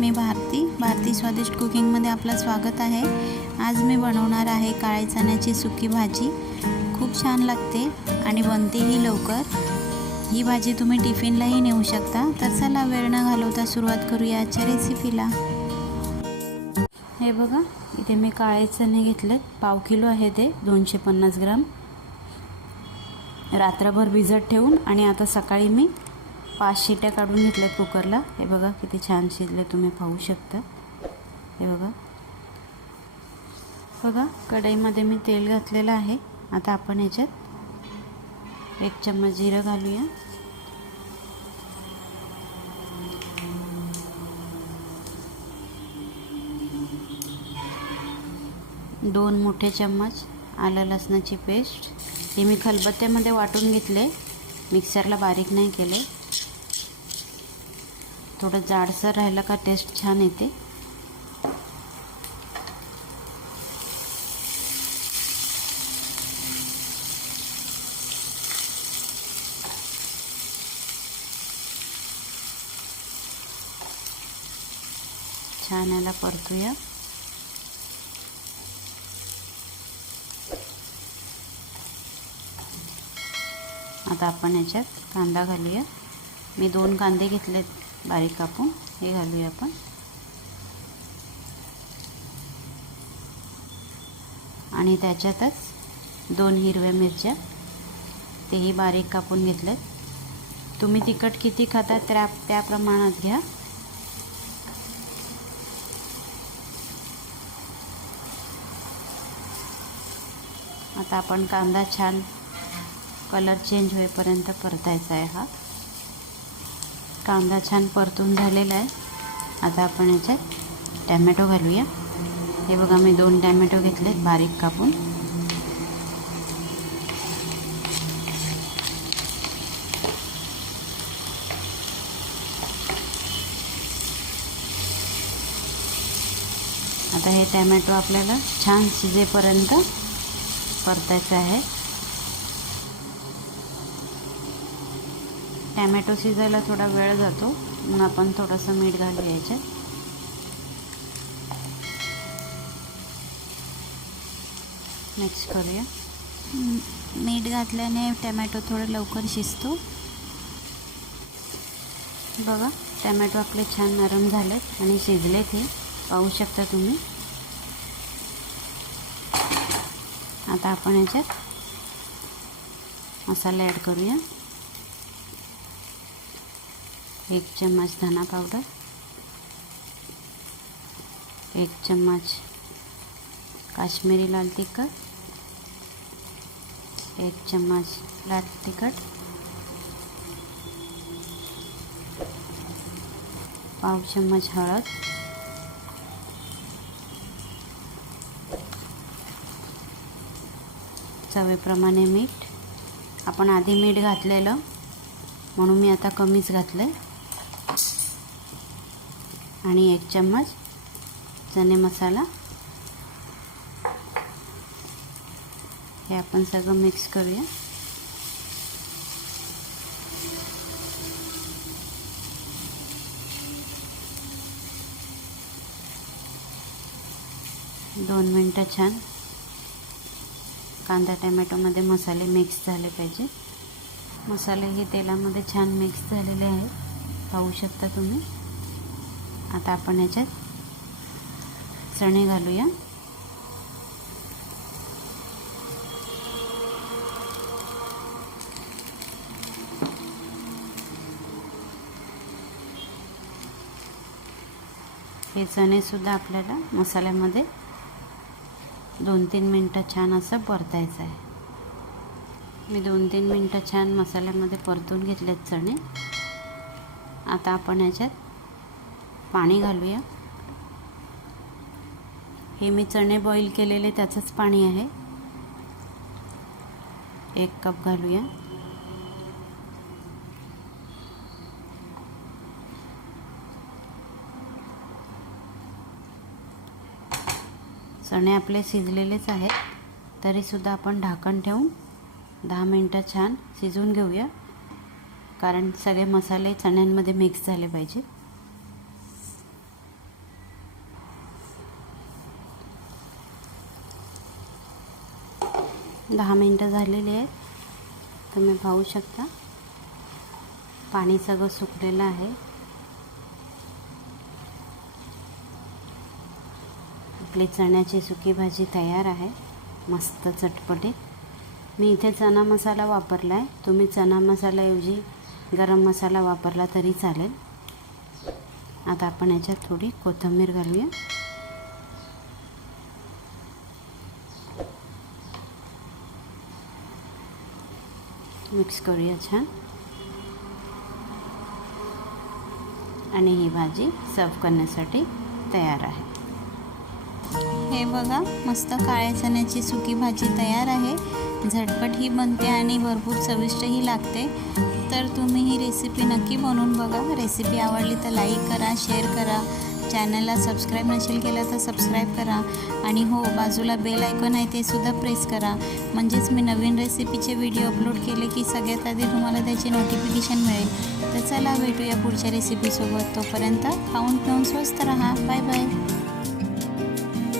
मी भारती स्वादिष्ट कुकिंगमध्ये आपलं स्वागत आहे। आज मी बनवणार आहे काळ्या चण्याची सुकी भाजी। खूप छान लागते आणि बनतेही लवकर। ही भाजी तुम्ही टिफिनलाही नेऊ शकता। तर चला वेळ न घालवता सुरुवात करूया आजच्या रेसिपीला। हे बघा, इथे मी काळे चणे घेतलेत, पाव किलो आहे ते, 250 ग्राम। रात्रभर भिजत ठेवून आणि आता सकाळी मी 5 शिट्या काढून घेतल्यात कुकरला। हे बघा किती छान शिजले, तुम्ही पाहू शकता। हे बघा बघा, कढईमध्ये मी तेल घातलेलं आहे। आता आपण याच्यात 1 चम्मच जिरं घालूया, 2 मोठे चम्मच आलं लसणाची पेस्ट। हे मी खलबत्त्यामध्ये वाटून घेतले, मिक्सरला बारीक नाही केले। थोडं जाडसर राहिलं का टेस्ट छान येते। छान याला परतूया। आता आपण याच्यात कांदा घालूया। मी 2 कांदे घेतलेत बारीक कापून, हे घालूया आपण। आणि त्याच्यातच 2 हिरव्या मिरच्या, तेही बारीक कापून घेतलेत। तुम्ही तिखट किती खाता त्या प्रमाणात घ्या। आता आपण कांदा छान कलर चेंज होईपर्यंत परतायचा आहे। हा कांदा छान परतून झालेला आहे। आता आपण याच्यात टॅमॅटो घालूया। हे बघा, मी 2 टॅमॅटो घेतलेत बारीक कापून। आता हे टॅमॅटो आपल्याला छान शिजेपर्यंत परतायचं आहे। टॅमॅटो शिजायला थोडा वेळ जातो, मग आपण थोडंसं मीठ घालूया याच्यात। मिक्स करूया। मीठ घातल्याने टॅमॅटो थोडं लवकर शिजतो। बघा, टॅमॅटो आपले छान नरम झालेत आणि शिजलेत, हे पाहू शकता तुम्ही। आता आपण याच्यात मसाला ॲड करूया। 1 चम्मच धना पावडर, 1 चम्मच काश्मीरी लाल तिखट, 1 चम्मच लाल तिखट, पाव चम्मच हळद, चवीप्रमाणे मीठ। आपण आधी मीठ घातलेलं म्हणून मी आता कमीच घातलं। आणि 1 चम्मच चणे मसाला। हे आपण सगळं मिक्स करूया। दोन मिनटं छान कांदा टॅमॅटोमध्ये मसाले मिक्स झाले पाहिजे। मसाले हे तेलामध्ये छान मिक्स झालेले आहेत, पाहू शकता तुम्ही। आता आपण याच्यात चणे घालूया। हे चणे सुद्धा आपल्याला मसाल्यामध्ये 2-3 मिनटं छान असं परतायचं आहे। मी 2-3 मिनटं छान मसाल्यामध्ये परतून घेतलेत चणे। आता आपण याच्यात पाणी घालूया। हे मी चणे बॉईल केलेले त्याचंच पाणी आहे, 1 कप घालूया। चणे आपले शिजलेलेच आहेत, तरीसुद्धा आपण ढाकण ठेवून 10 मिनटं छान शिजवून घेऊया, कारण सगळे मसाले चण्यांमध्ये मिक्स झाले पाहिजे। 10 मिनटं झालेली आहेत. तुम्ही पाहू शकता पाणी सगळं सुकलेलं आहे. आपली चण्याची सुकी भाजी तयार आहे, मस्त चटपटीत. मी इथे चना मसाला वापरला आहे. तुम्ही चना मसाल्याऐवजी गरम मसाला वापरला तरी चालेल. आता आपण याच्यात थोडी कोथिंबीर घालूया. मिक्स करूया छान. आणि ही भाजी सर्व करण्यासाठी तयार आहे. हे बघा, मस्त काळ्या चण्याची सुकी भाजी तयार आहे. झटपट ही बनते आणि भरपूर चविष्टही लागते. तर तुम्ही ही रेसिपी नक्की बनवून बघा. रेसिपी आवडली तर लाईक करा, शेअर करा. चॅनलला सबस्क्राईब नसेल केलं तर सबस्क्राईब करा. आणि हो, बाजूला बेल आयकॉन आहे ते सुद्धा प्रेस करा. म्हणजेच मी नवीन रेसिपीचे व्हिडिओ अपलोड केले की सगळ्यात आधी तुम्हाला त्याची नोटिफिकेशन मिळेल. तर चला भेटूया पुढच्या रेसिपीसोबत. तोपर्यंत खाऊन पिऊन स्वस्त राहा. Bye bye.